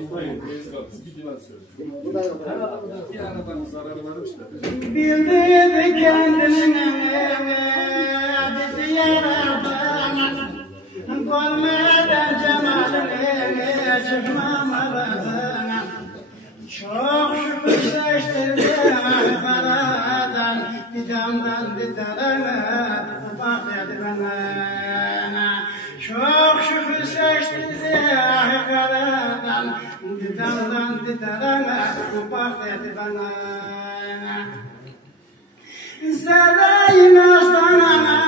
Gitmeyin, reis kapısı gidemez. Bir arabanın zararı varmış da. Bildirdi kendini bizi yaradan, görmeden cemalini çıkmam aradan. Çok şükür seçtirdi karadan, didamdan didarana bak dedi bana. Çok şükür seçtirdi karadan, didamdan didarana bak dedi bana. Sarayın aslanana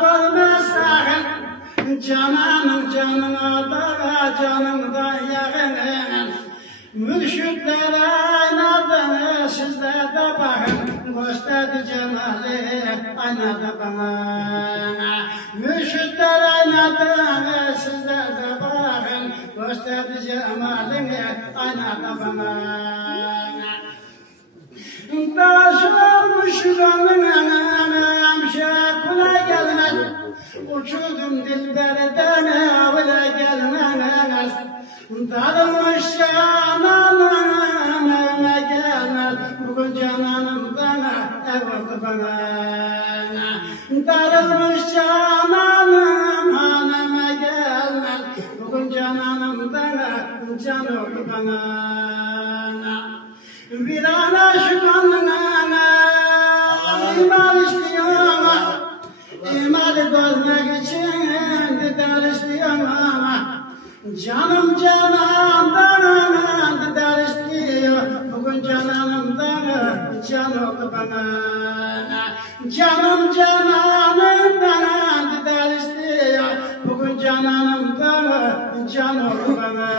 görmezsen, cananım canına bana canımdan yakınım. Mürşitlere aynadı sizler de bakın, gösterdi cemali aynadı bana. Mürşitlere aynadı sizler de bakın, gösterdi cemalini aynadı bana. Taş olmuş kanım şakula gelmez, uçurdum dilberden öyle gelmez. Darılmış cananım evime gelmez, bugün cananım bana ev oldu bana. Darılmış cananım hanıma gelmez, bugün cananım bana can oldu bana. Bir ana şu kanına iman istiyor, iman görmek için didar istiyor. Canım canımdan didar istiyor, bugün cananımdan can oldu bana. Canım cananımdan didar istiyor, bugün cananımdan can oldu bana.